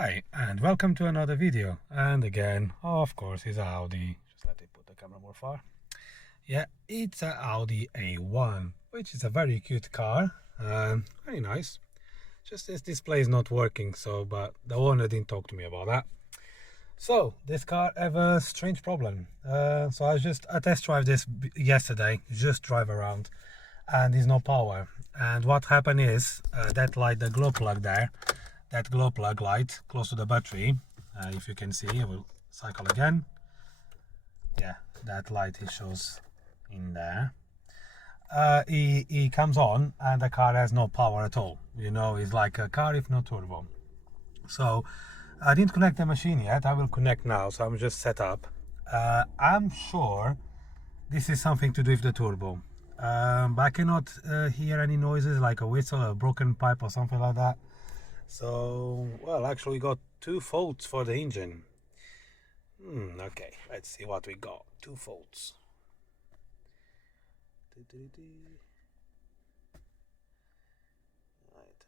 Hi, and welcome to another video. And again, of course, it's Audi. Just let me put the camera more far. Yeah, it's an Audi A1, which is a very cute car. Very nice. Just this display is not working, but the owner didn't talk to me about that. So this car have a strange problem. So I test drove this yesterday, just drive around, and there's no power. And what happened is that light, the glow plug there, that glow plug light close to the battery, if you can see, I will cycle again. Yeah, that light it shows in there. He comes on and the car has no power at all. You know, it's like a car if no turbo. So I didn't connect the machine yet. I will connect now, so I'm just set up. I'm sure this is something to do with the turbo, but I cannot hear any noises like a whistle, a broken pipe or something like that. So, well, actually we got 2 faults for the engine. Okay, let's see what we got. 2 faults. Right,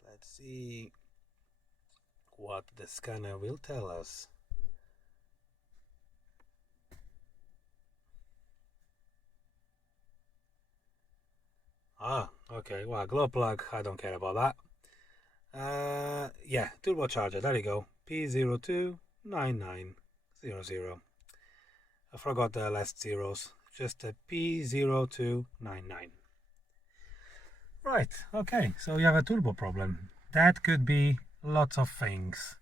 let's see what the scanner will tell us. Okay, well, glow plug, I don't care about that. Yeah, turbocharger, there you go. P029900. I forgot the last zeros. Just a P0299. Right, okay, so you have a turbo problem. That could be lots of things.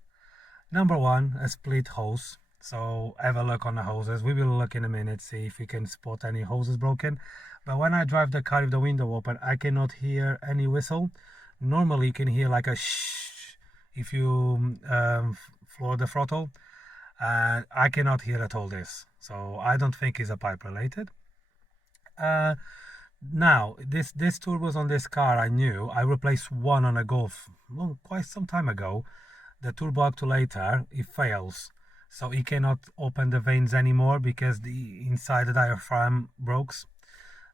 Number one, a split hose. So have a look on the hoses. We will look in a minute, see if we can spot any hoses broken. But when I drive the car with the window open, I cannot hear any whistle. Normally you can hear like a shh if you floor the throttle. I cannot hear at all this. So I don't think it's a pipe related. Now, this turbos on this car, I knew. I replaced one on a Golf quite some time ago. The turbo actuator, it fails. So it cannot open the vanes anymore because the inside the diaphragm broke.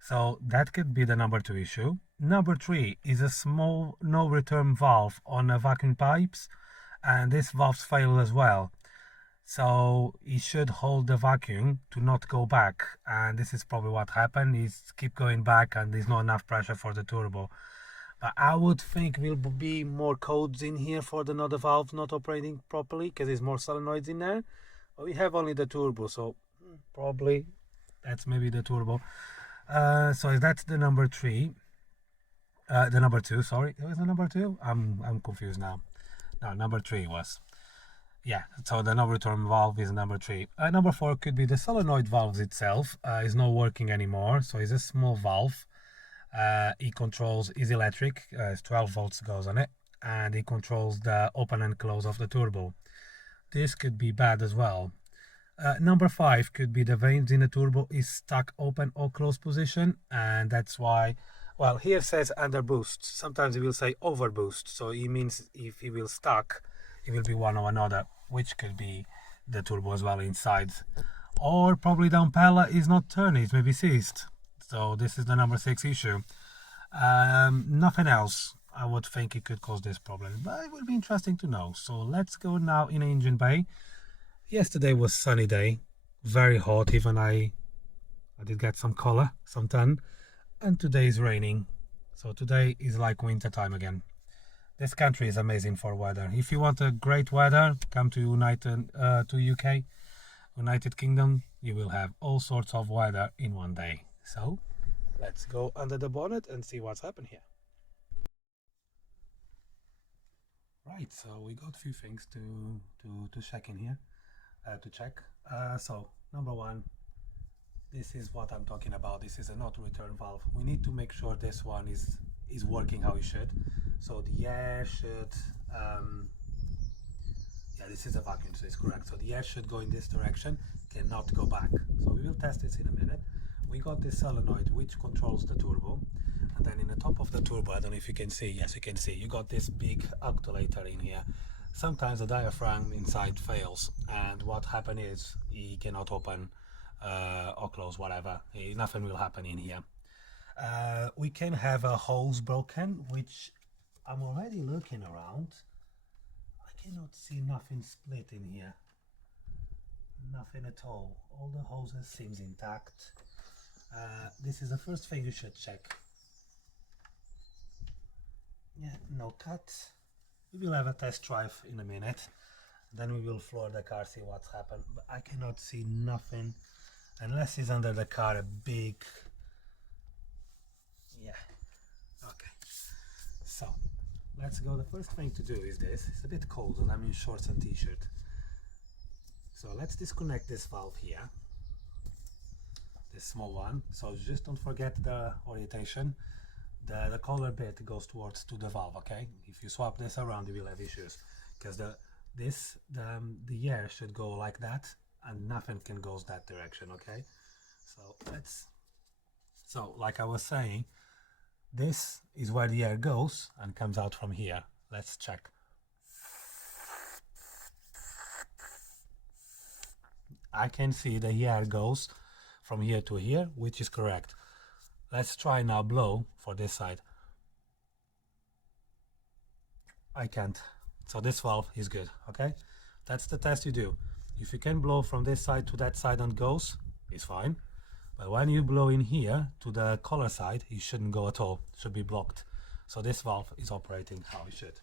So that could be the number 2 issue. Number 3 is a small no return valve on the vacuum pipes, and this valve's failed as well. So it should hold the vacuum to not go back, and this is probably what happened. Is keep going back and there's not enough pressure for the turbo. But I would think will be more codes in here for the another valve not operating properly because there's more solenoids in there. But we have only the turbo, so probably that's maybe the turbo. So that's the number 3. The number 2, sorry. It was the number 2? I'm confused now. No, number 3 was. Yeah, so the no return valve is number 3. Number 4 could be the solenoid valves itself. Is not working anymore, so it's a small valve. It controls, is electric, 12 volts goes on it, and it controls the open and close of the turbo. This could be bad as well. Number 5 could be the vanes in the turbo is stuck open or closed position, and that's why, well, here says under boost. Sometimes it will say over boost, so it means if it will stuck, it will be one or another, which could be the turbo as well inside. Or probably the impeller is not turning, it's maybe seized. So this is the number 6 issue. Nothing else I would think it could cause this problem, but it would be interesting to know. So let's go now in engine bay. Yesterday was sunny day, very hot, even I did get some color, some tan, and today is raining. So today is like winter time again. This country is amazing for weather. If you want a great weather, come to UK, United Kingdom. You will have all sorts of weather in one day. So let's go under the bonnet and see what's happened here. Right, so we got a few things to check in here. So number 1, this is what I'm talking about. This is a not return valve. We need to make sure this one is working how it should. So the air should, yeah, this is a vacuum, so it's correct. So the air should go in this direction, cannot go back. So we will test this in a minute. We got this solenoid which controls the turbo, and then in the top of the turbo, I don't know if you can see, yes you can see, you got this big actuator in here. Sometimes the diaphragm inside fails, and what happens is he cannot open or close, whatever. Nothing will happen in here. We can have a hose broken, which I'm already looking around. I cannot see nothing split in here. Nothing at all. All the hoses seems intact. This is the first thing you should check. Yeah, no cuts. We will have a test drive in a minute. Then we will floor the car, see what's happened. But I cannot see nothing unless it's under the car a big... Yeah. Okay. So let's go. The first thing to do is this. It's a bit cold and I'm in shorts and t-shirt. So let's disconnect this valve here. This small one. So just don't forget the orientation. The collar bit goes towards to the valve, okay? If you swap this around, you will have issues because the air should go like that and nothing can go that direction, okay? So like I was saying, this is where the air goes and comes out from here. Let's check. I can see the air goes from here to here, which is correct. Let's try now blow for this side. I can't. So this valve is good, okay? That's the test you do. If you can blow from this side to that side and goes, it's fine. But when you blow in here to the collar side, it shouldn't go at all. It should be blocked. So this valve is operating how it should.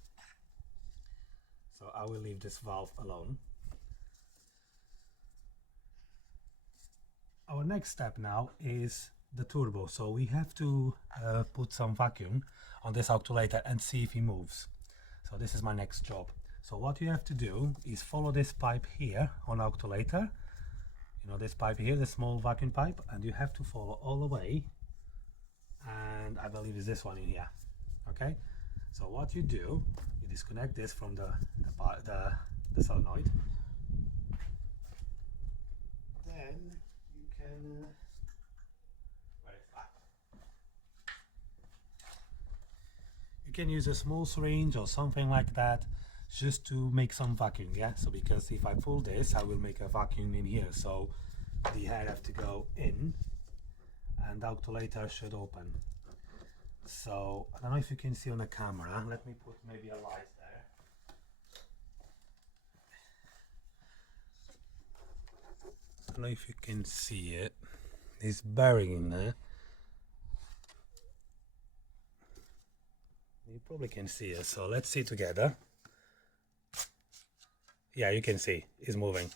So I will leave this valve alone. Our next step now is the turbo. So we have to put some vacuum on this actuator and see if it moves. So this is my next job. So what you have to do is follow this pipe here on actuator. You know, this pipe here, the small vacuum pipe, and you have to follow all the way. And I believe it's this one in here. Okay. So what you do, you disconnect this from the solenoid. Then you can. You can use a small syringe or something like that just to make some vacuum, yeah? So because if I pull this, I will make a vacuum in here. So the air have to go in and the actuator should open. So I don't know if you can see on the camera. Let me put maybe a light there. I don't know if you can see it. It's bearing in there. You probably can see it, so let's see together. Yeah, you can see it's moving.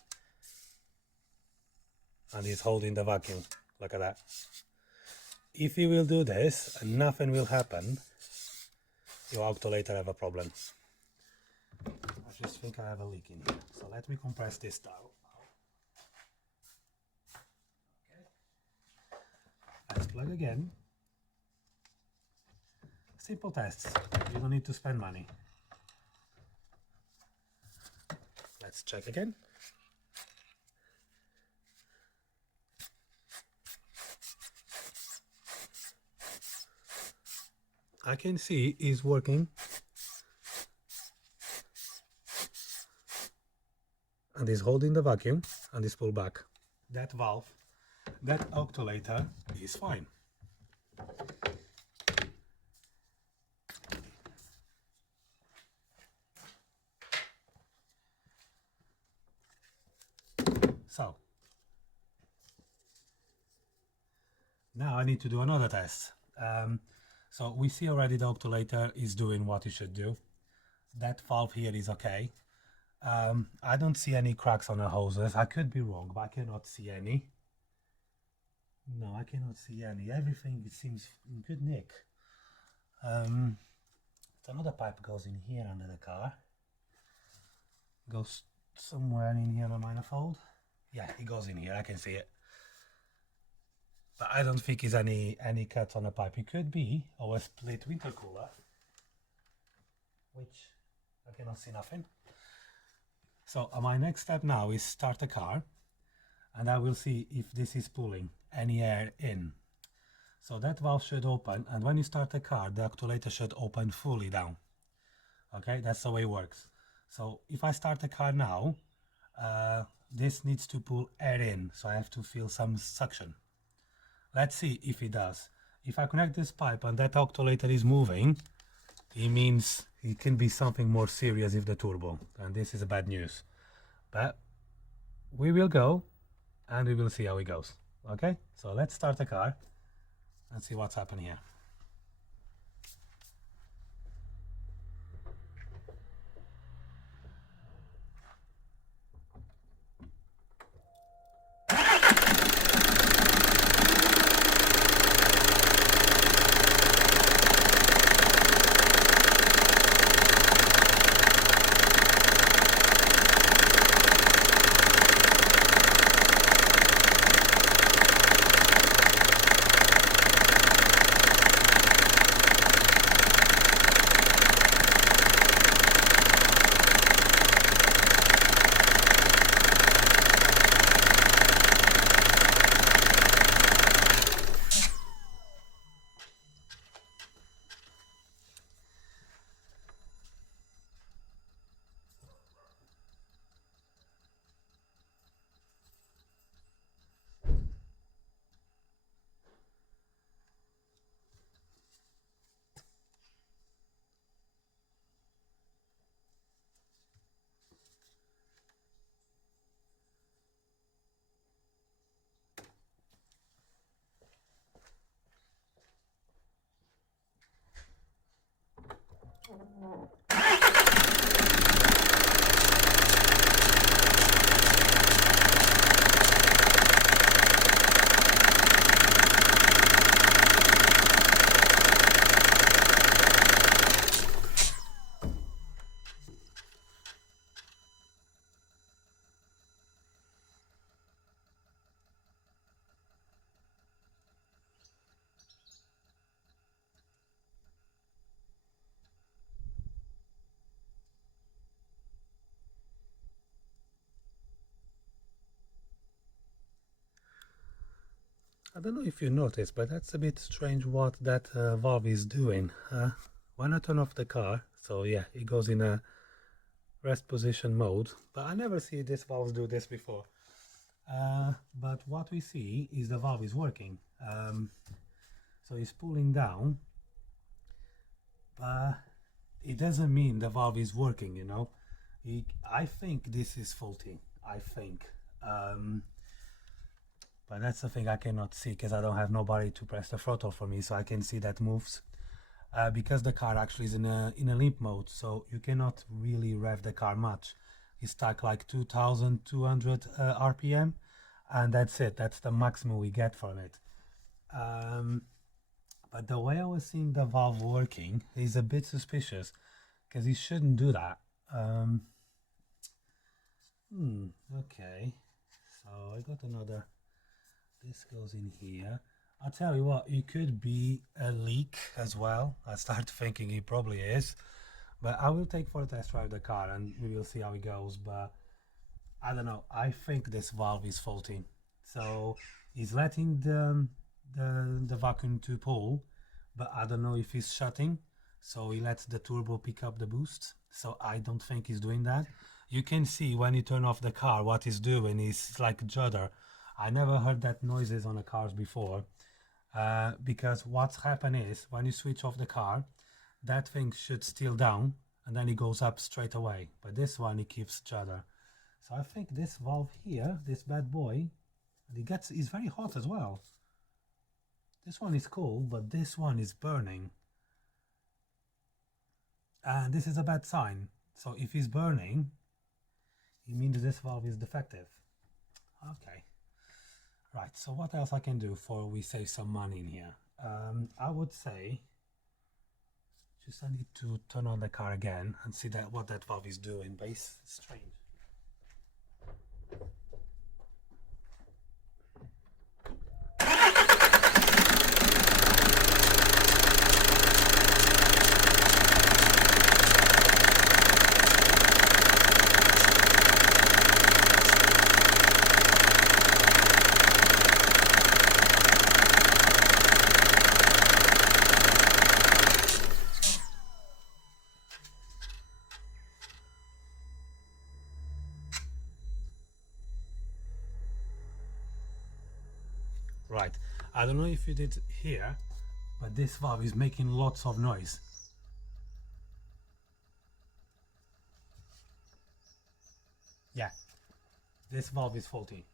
And it's holding the vacuum. Look at that. If you will do this and nothing will happen, your actuator have a problem. I just think I have a leak in here. So let me compress this down. Okay. Let's plug again. Simple tests, you don't need to spend money. Let's check again. I can see it's working. And it's holding the vacuum and it's pulled back. That valve, that actuator is fine. So now I need to do another test. So we see already the actuator is doing what it should do. That valve here is okay. I don't see any cracks on the hoses. I could be wrong, but I cannot see any. No, I cannot see any. Everything seems in good nick. Another pipe goes in here under the car. Goes somewhere in here on the manifold. Yeah, it goes in here, I can see it. But I don't think there's any cuts on the pipe. It could be our split intercooler, which I cannot see nothing. So my next step now is start the car and I will see if this is pulling any air in. So that valve should open, and when you start the car, the actuator should open fully down. Okay, that's the way it works. So if I start the car now, this needs to pull air in, so I have to feel some suction. Let's see if it does. If I connect this pipe and that actuator is moving, it means it can be something more serious if the turbo, and this is bad news. But we will go and we will see how it goes. Okay, so let's start the car and see what's happening here. I don't know if you noticed, but that's a bit strange what that valve is doing. When I turn off the car, so yeah, it goes in a rest position mode, but I never see this valve do this before. But what we see is the valve is working. So it's pulling down, but it doesn't mean the valve is working, you know. I think this is faulty, I think. But that's the thing I cannot see because I don't have nobody to press the throttle for me, so I can see that moves. Because the car actually is in a limp mode, so you cannot really rev the car much. It's stuck like 2200 RPM, and that's it. That's the maximum we get from it. But the way I was seeing the valve working is a bit suspicious because it shouldn't do that. Okay, so I got another. This goes in here. I'll tell you what, it could be a leak as well. I start thinking it probably is, but I will take for a test drive the car and we will see how it goes. But I don't know, I think this valve is faulty. So he's letting the vacuum to pull, but I don't know if he's shutting, so he lets the turbo pick up the boost. So I don't think he's doing that. You can see when you turn off the car what he's doing is like judder. I never heard that noises on the cars before, because what's happened is when you switch off the car, that thing should still down and then it goes up straight away. But this one, it keeps judder. So I think this valve here, this bad boy, is very hot as well. This one is cool, but this one is burning. And this is a bad sign. So if it's burning, it means this valve is defective. Okay. Right, so what else I can do for we save some money in here? I would say just I need to turn on the car again and see what that valve is doing, but it's strange. Right, I don't know if you did hear, but this valve is making lots of noise. Yeah, this valve is faulty.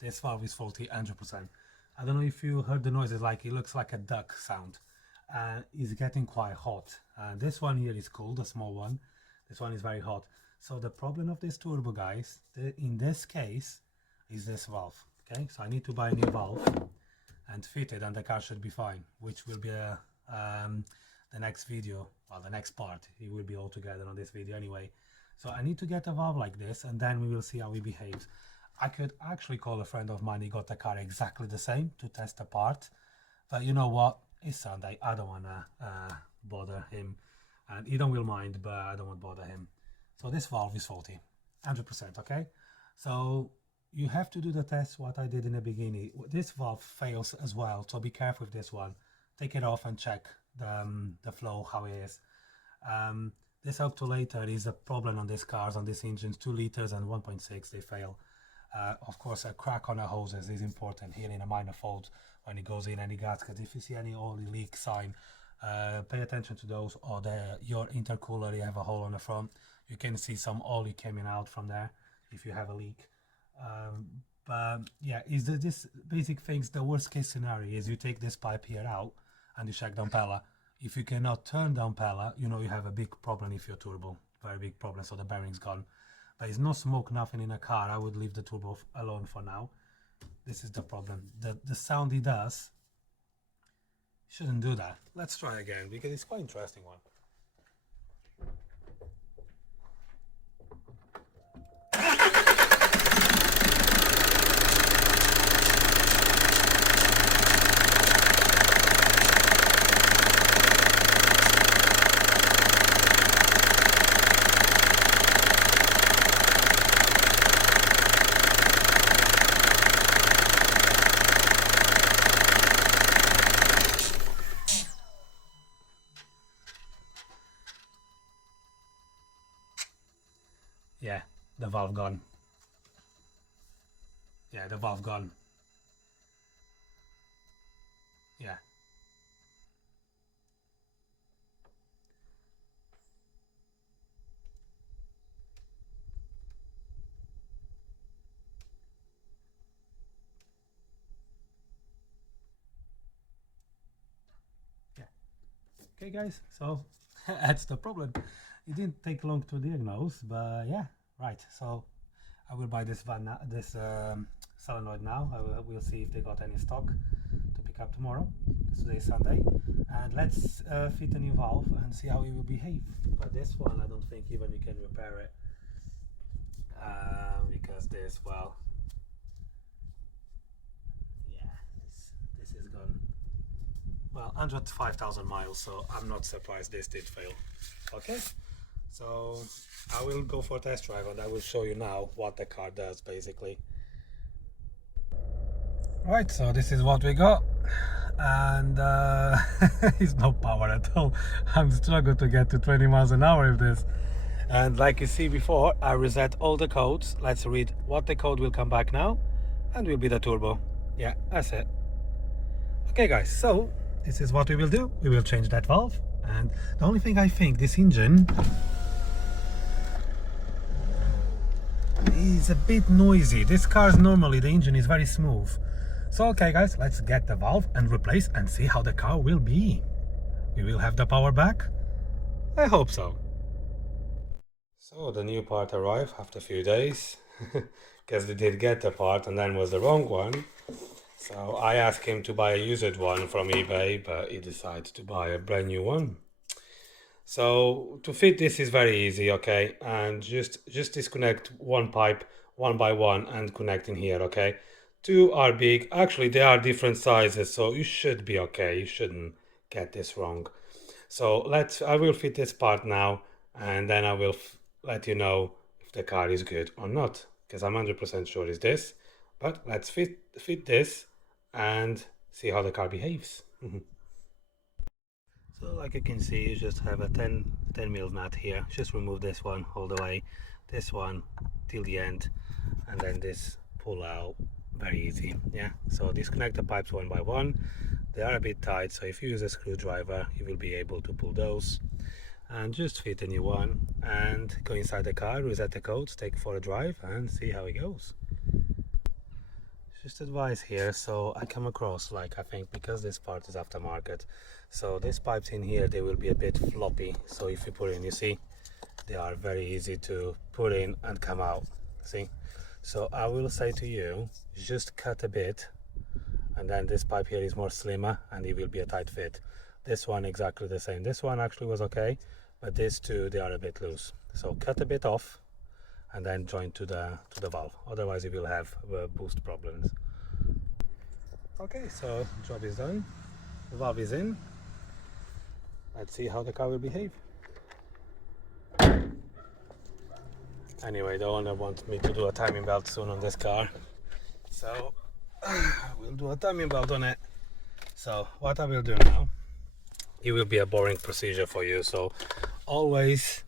This valve is faulty 100%. I don't know if you heard the noises, like it looks like a duck sound. It's getting quite hot. This one here is cool, the small one. This one is very hot. So the problem of this turbo, guys, in this case, is this valve. Okay, so I need to buy a new valve and fit it, and the car should be fine, which will be the next video, well, the next part. It will be all together on this video anyway. So I need to get a valve like this, and then we will see how it behaves. I could actually call a friend of mine. He got the car exactly the same to test the part, but you know what? It's Sunday. I don't wanna bother him, and he don't will mind, but I don't want to bother him. So this valve is faulty, 100%. Okay, so you have to do the test what I did in the beginning. This valve fails as well, so be careful with this one. Take it off and check the flow, how it is. This obturator is a problem on these cars, on these engines. 2 liters and 1.6, they fail. Of course, a crack on the hoses is important here in a minor fault when it goes in any gasket. If you see any oil leak sign, pay attention to those, or your intercooler, you have a hole on the front. You can see some oil coming out from there if you have a leak. But yeah, this basic things. The worst case scenario is you take this pipe here out and you check the impeller. If you cannot turn the impeller, you know you have a big problem if your turbo, very big problem, so the bearing's gone. But it's no smoke, nothing in a car. I would leave the turbo alone for now. This is the problem. The sound it does, shouldn't do that. Let's try again, because it's quite an interesting one. Yeah, the valve gone. Yeah, the valve gone. Yeah. Yeah. Okay, guys, so that's the problem. It didn't take long to diagnose, but yeah, right. So I will buy this solenoid now. We'll see if they got any stock to pick up tomorrow, because today is Sunday. And let's fit a new valve and see how it will behave. But this one, I don't think even you can repair it, because this, well, yeah, this is gone. Well, 105,000 miles, so I'm not surprised this did fail. Okay, so I will go for a test drive and I will show you now what the car does basically. Right, so this is what we got, and it's no power at all. I'm struggling to get to 20 miles an hour with this. And like you see before, I reset all the codes. Let's read what the code will come back now, and will be the turbo. Yeah, that's it. Okay guys, so this is what we will do. We will change that valve, and the only thing I think, this engine is a bit noisy. This car's normally the engine is very smooth. So okay guys, let's get the valve and replace and see how the car will be. We will have the power back? I hope so. So the new part arrived after a few days, because they did get the part and then was the wrong one. So I asked him to buy a used one from eBay, but he decided to buy a brand new one. So to fit this is very easy, okay? And just disconnect one pipe one by one and connect in here, okay? 2 are big. Actually, they are different sizes, so you should be okay. You shouldn't get this wrong. So I will fit this part now, and then I will let you know if the car is good or not, because I'm 100% sure it's this. But let's fit this and see how the car behaves. So like you can see, you just have a 10 mil nut here. Just remove this one all the way, this one till the end, and then this pull out. Very easy. Yeah, so disconnect the pipes one by one. They are a bit tight, so if you use a screwdriver you will be able to pull those. and just fit a new one and go inside the car, reset the codes, take for a drive and see how it goes. Just advice here, so I come across, like, I think because this part is aftermarket, so these pipes in here, they will be a bit floppy, so if you put in, you see, they are very easy to put in and come out, see. So I will say to you, just cut a bit, and then this pipe here is more slimmer and it will be a tight fit. This one exactly the same. This one actually was okay, but these two, they are a bit loose, so cut a bit off and then join to the valve, otherwise you will have boost problems. Okay, so job is done, the valve is in. Let's see how the car will behave. Anyway, the owner wants me to do a timing belt soon on this car, so we'll do a timing belt on it. So what I will do now, it will be a boring procedure for you, so always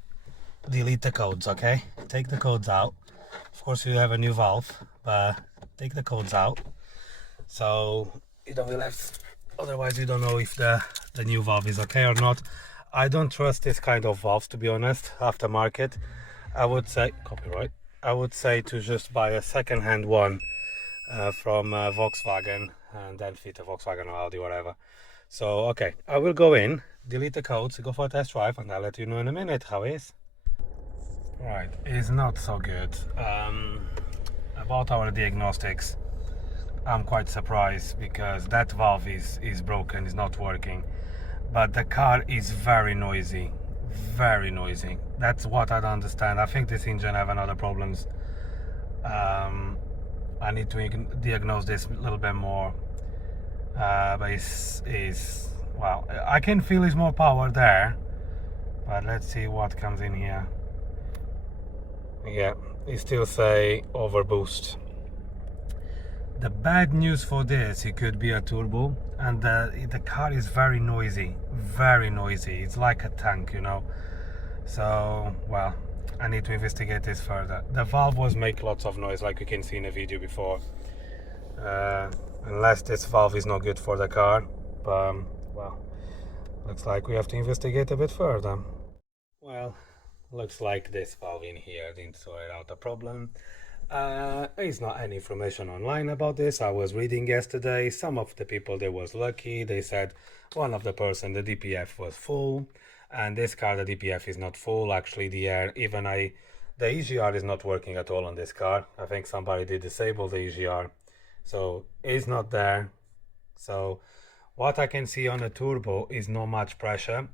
delete the codes, okay? Take the codes out. Of course you have a new valve, but take the codes out, so you don't will have, otherwise you don't know if the new valve is okay or not. I don't trust this kind of valves, to be honest, aftermarket. I would say, copyright, I would say to just buy a second-hand one from Volkswagen and then fit a Volkswagen or Audi, whatever. So okay, I will go in, delete the codes, go for a test drive, and I'll let you know in a minute how it is. Right, it's not so good. About our diagnostics, I'm quite surprised because that valve is broken, is not working, but the car is very noisy, very noisy. That's what I don't understand. I think this engine have another problems. I need to diagnose this a little bit more, but it's well, I can feel there's more power there, but let's see what comes in here. Yeah, it still say overboost. The bad news for this, it could be a turbo, and the car is very noisy, very noisy. It's like a tank, you know. So, well, I need to investigate this further. The valve was make lots of noise, like you can see in the video before. Unless this valve is not good for the car, but well, looks like we have to investigate a bit further. Well, looks like this valve in here didn't sort out the problem. There's not any information online about this. I was reading yesterday, some of the people, they was lucky, they said one of the person, the DPF was full, and this car, the DPF is not full. Actually, the air, even the EGR is not working at all on this car. I think somebody did disable the EGR, so it's not there. So what I can see on the turbo is not much pressure.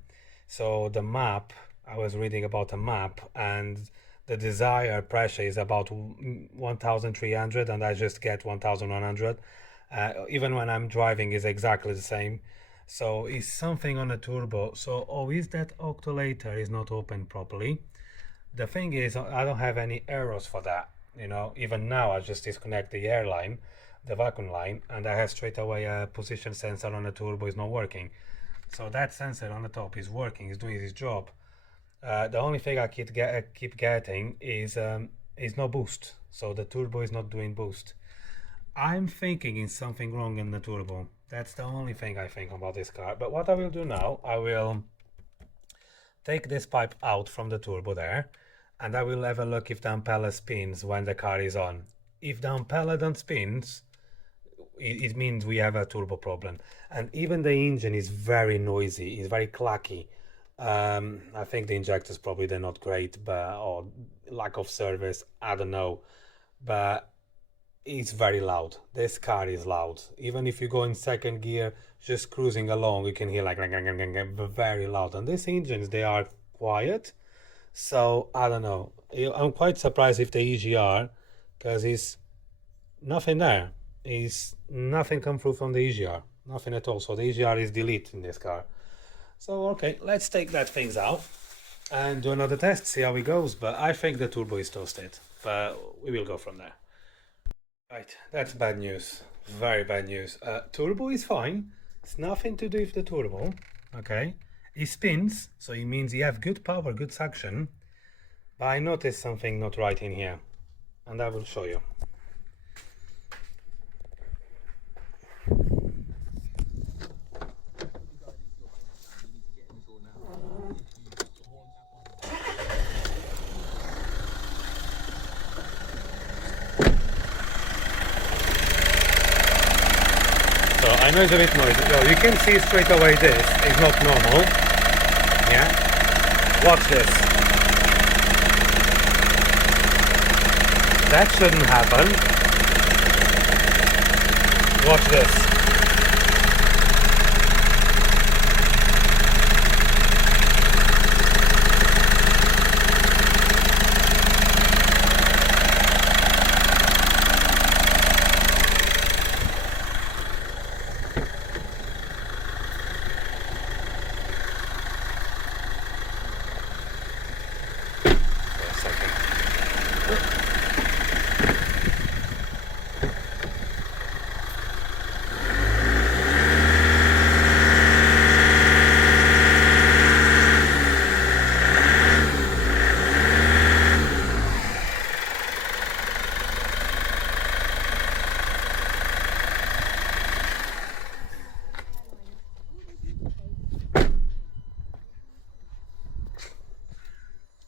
So the map, I was reading about a map, and the desired pressure is about 1300 and I just get 1100. Even when I'm driving is exactly the same. So it's something on the turbo. So is that octolator is not open properly. The thing is, I don't have any errors for that, you know. Even now I just disconnect the air line, the vacuum line, and I have straight away a position sensor on the turbo is not working. So that sensor on the top is working, is doing its job. The only thing I keep getting is no boost, so the turbo is not doing boost. I'm thinking is something wrong in the turbo. That's the only thing I think about this car. But what I will do now, I will take this pipe out from the turbo there, and I will have a look if the impeller spins when the car is on. If the impeller don't spins, it means we have a turbo problem. And even the engine is very noisy, it's very clacky. I think the injectors probably they're not great, but or lack of service, I don't know, but it's very loud. This car is loud. Even if you go in second gear, just cruising along, you can hear like very loud. And these engines, they are quiet, so I don't know. I'm quite surprised if the EGR, because it's nothing there. Is nothing come through from the EGR, nothing at all. So the EGR is delete in this car. So okay, let's take that things out and do another test, see how it goes. But I think the turbo is toasted, but we will go from there. Right, that's bad news, very bad news. Turbo is fine, it's nothing to do with the turbo, okay? It spins, so it means you have good power, good suction, but I noticed something not right in here, and I will show you. I know it's a bit noisy. Yo, you can see straight away this is not normal. Yeah? Watch this. That shouldn't happen. Watch this.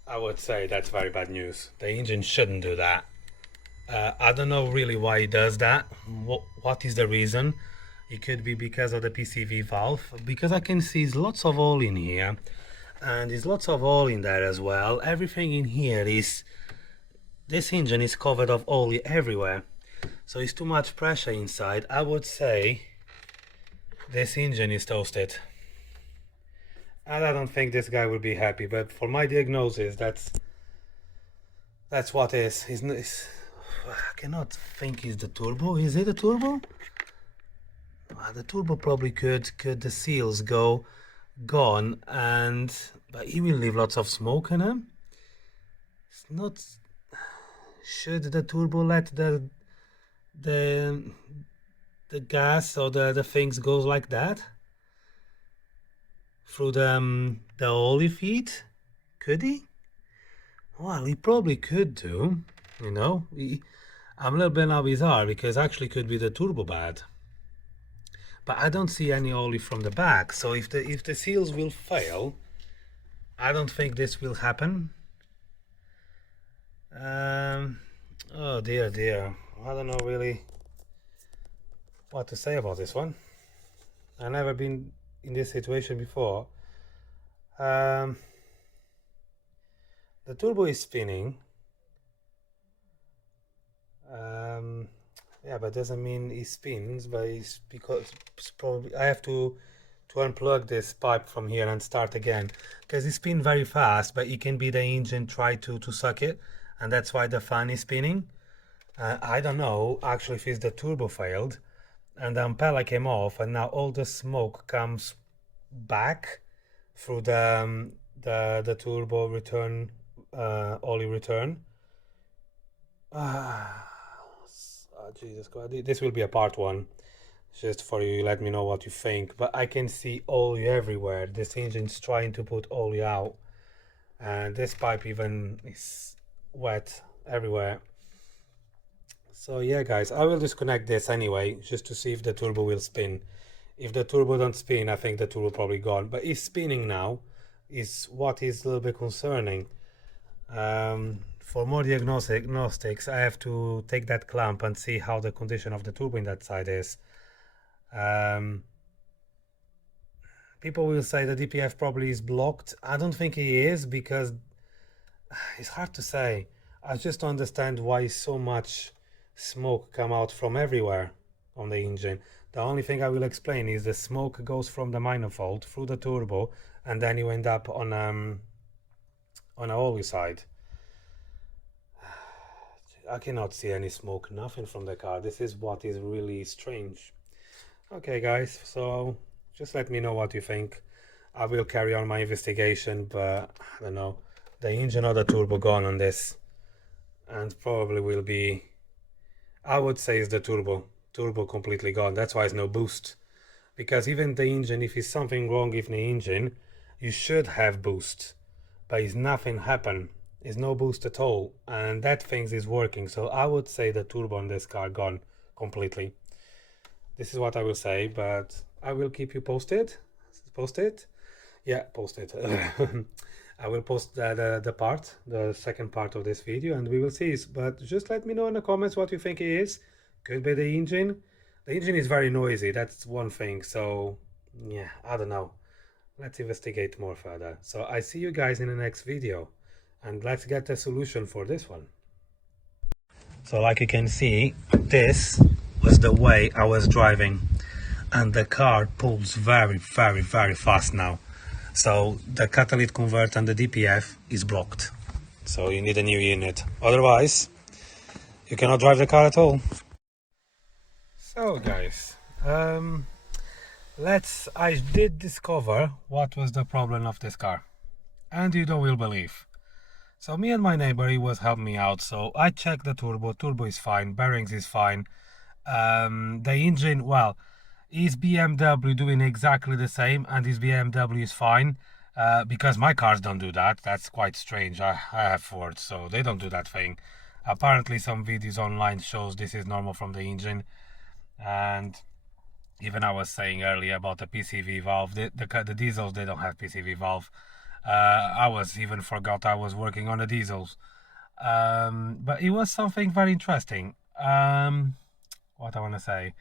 I would say that's very bad news. The engine shouldn't do that. I don't know really why it does that. What is the reason? It could be because of the PCV valve, because I can see there's lots of oil in here and there's lots of oil in there as well. Everything in here is, this engine is covered of oil everywhere, so it's too much pressure inside. I would say this engine is toasted. And I don't think this guy will be happy, but for my diagnosis, that's what is. I cannot think it's the turbo. Is it a turbo? The turbo probably could the seals go gone, but he will leave lots of smoke in him. It's not. Should the turbo let the gas or the things goes like that through the oil feed? Could he? Well, he probably could do. You know, I'm a little bit now bizarre because actually could be the turbo bad. But I don't see any oil from the back, so if the seals will fail, I don't think this will happen. Oh dear, I don't know really what to say about this one. I've never been in this situation before. The turbo is spinning. Yeah, but doesn't mean it spins, but it's because it's probably I have to unplug this pipe from here and start again, because it spins very fast, but it can be the engine try to suck it, and that's why the fan is spinning. I don't know actually if it's the turbo failed and the impeller came off, and now all the smoke comes back through the turbo return, oil return. Jesus God, this will be a part one, just for you. Let me know what you think. But I can see oil everywhere. This engine's trying to put oil out, and this pipe even is wet everywhere. So yeah, guys, I will disconnect this anyway, just to see if the turbo will spin. If the turbo don't spin, I think the turbo probably gone. But it's spinning now, is what is a little bit concerning. For more diagnostics, I have to take that clamp and see how the condition of the turbo in that side is. People will say the DPF probably is blocked. I don't think it is, because it's hard to say. I just don't understand why so much smoke come out from everywhere on the engine. The only thing I will explain is the smoke goes from the manifold through the turbo, and then you end up on a oil side. I cannot see any smoke, nothing from the car. This is what is really strange. Okay, guys, so just let me know what you think. I will carry on my investigation, but I don't know. The engine or the turbo gone on this, and probably will be, I would say, it's the turbo completely gone. That's why it's no boost, because even the engine, if it's something wrong with the engine, you should have boost, but it's nothing happen. Is no boost at all, and that thing is working. So I would say the turbo on this car gone completely. This is what I will say, but I will keep you posted. Yeah, posted. I will post the second part of this video, and we will see. But just let me know in the comments what you think it is. Could be the engine. The engine is very noisy, that's one thing, so yeah, I don't know. Let's investigate more further. So I see you guys in the next video, and let's get a solution for this one. So like you can see, this was the way I was driving, and the car pulls very fast now. So the catalytic converter and the DPF is blocked. So you need a new unit. Otherwise, you cannot drive the car at all. So guys, I did discover what was the problem of this car, and you don't will believe. So me and my neighbor, he was helping me out. So I checked the turbo is fine, bearings is fine. The engine, well, is BMW doing exactly the same, and his BMW is fine. Because my cars don't do that. That's quite strange. I have Ford, so they don't do that thing. Apparently some videos online shows this is normal from the engine. And even I was saying earlier about the PCV valve, the diesels, they don't have PCV valve. I was even forgot I was working on the diesels. But it was something very interesting. What I want to say,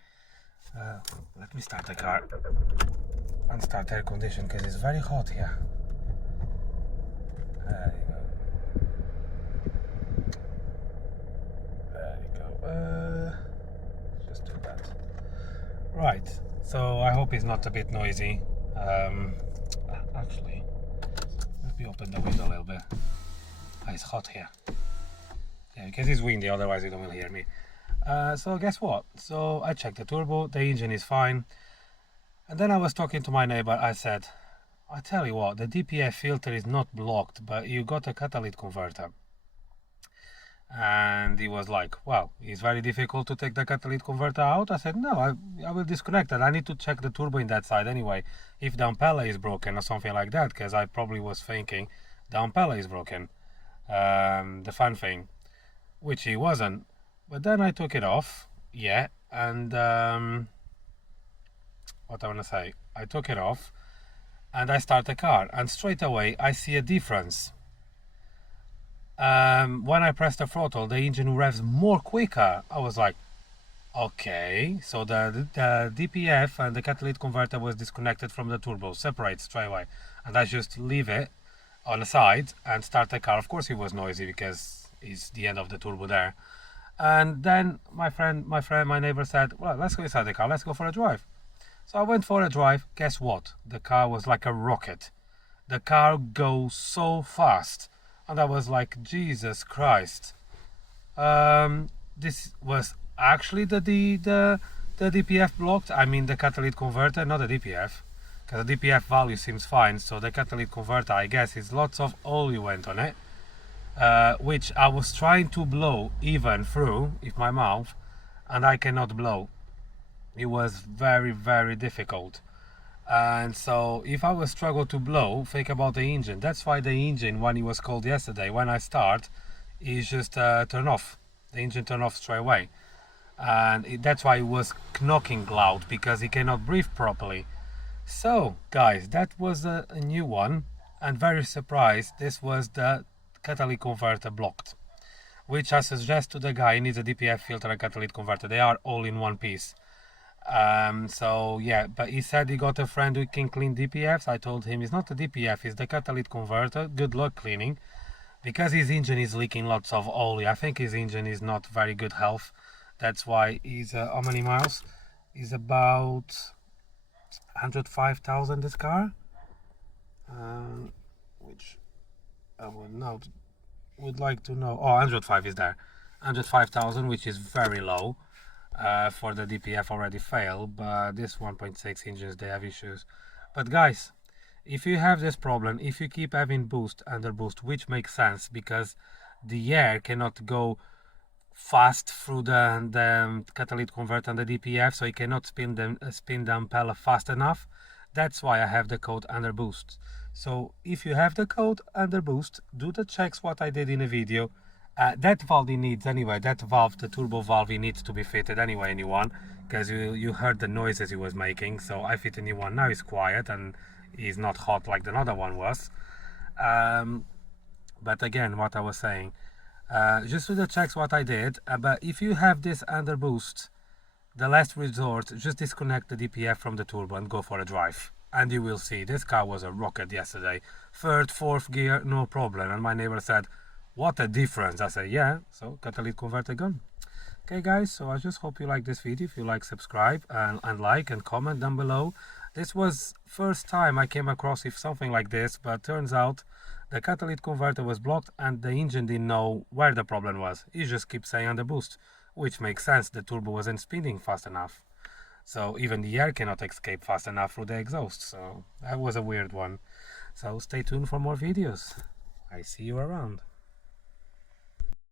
let me start the car and start air condition because it's very hot here. There you go. There you go. Just do that. Right. So I hope it's not a bit noisy. Actually, let me open the window a little bit. It's hot here. Yeah, because it's windy. Otherwise, you don't will hear me. So guess what? So I checked the turbo. The engine is fine. And then I was talking to my neighbor. I said, I tell you what, the DPF filter is not blocked, but you got a catalytic converter. And he was like, well, it's very difficult to take the catalytic converter out. I said, no, I will disconnect it. I need to check the turbo in that side anyway, if the impeller is broken or something like that, because I probably was thinking the impeller is broken, the fan thing, which he wasn't. But then I took it off, yeah, and what I want to say, I took it off and I start the car, and straight away I see a difference. When I press the throttle, the engine revs more quicker. I was like, okay, so the DPF and the catalytic converter was disconnected from the turbo, separate straight away, and I just leave it on the side and start the car. Of course it was noisy because it's the end of the turbo there. And then my neighbor said, well, let's go inside the car, let's go for a drive. So I went for a drive. Guess what? The car was like a rocket. The car goes so fast. And I was like, Jesus Christ. This was actually the DPF blocked. I mean the catalytic converter, not the DPF. Because the DPF value seems fine. So the catalytic converter, I guess, is lots of oil went on it. Which I was trying to blow even through with my mouth. And I cannot blow. It was very difficult. And so if I was struggle to blow, think about the engine. That's why the engine, when it was cold yesterday, when I start, is just turn off. The engine turn off straight away. And that's why it was knocking loud, because it cannot breathe properly. So guys, that was a new one, and very surprised this was the catalytic converter blocked, which I suggest to the guy he needs a DPF filter and catalytic converter. They are all in one piece. So yeah, but he said he got a friend who can clean DPFs. I told him it's not the DPF, it's the catalytic converter. Good luck cleaning, because his engine is leaking lots of oil. I think his engine is not very good health. That's why he's how many miles? He's about 105,000 this car, which I would like to know. Oh, 105 is there, 105,000, which is very low. For the DPF already failed, but this 1.6 engines, they have issues. But guys, if you have this problem, if you keep having boost under boost, which makes sense because the air cannot go fast through the catalytic converter and the DPF, so you cannot spin the impeller fast enough. That's why I have the code under boost. So if you have the code under boost, do the checks what I did in the video. That valve he needs anyway, that valve, the turbo valve, he needs to be fitted anyway, new one, because you heard the noises he was making. So I fit a new one. Now he's quiet and he's not hot like the other one was. But again, what I was saying, just do the checks what I did. But if you have this under boost, the last resort, just disconnect the DPF from the turbo and go for a drive. And you will see, this car was a rocket yesterday. Third, fourth gear, no problem. And my neighbor said, what a difference. I said, yeah, so catalytic converter gone. Okay guys, so I just hope you like this video. If you like, subscribe and like and comment down below. This was first time I came across if something like this, but turns out the catalytic converter was blocked and the engine didn't know where the problem was. It just keeps saying on the boost, which makes sense, the turbo wasn't spinning fast enough. So even the air cannot escape fast enough through the exhaust, so that was a weird one. So stay tuned for more videos. I see you around.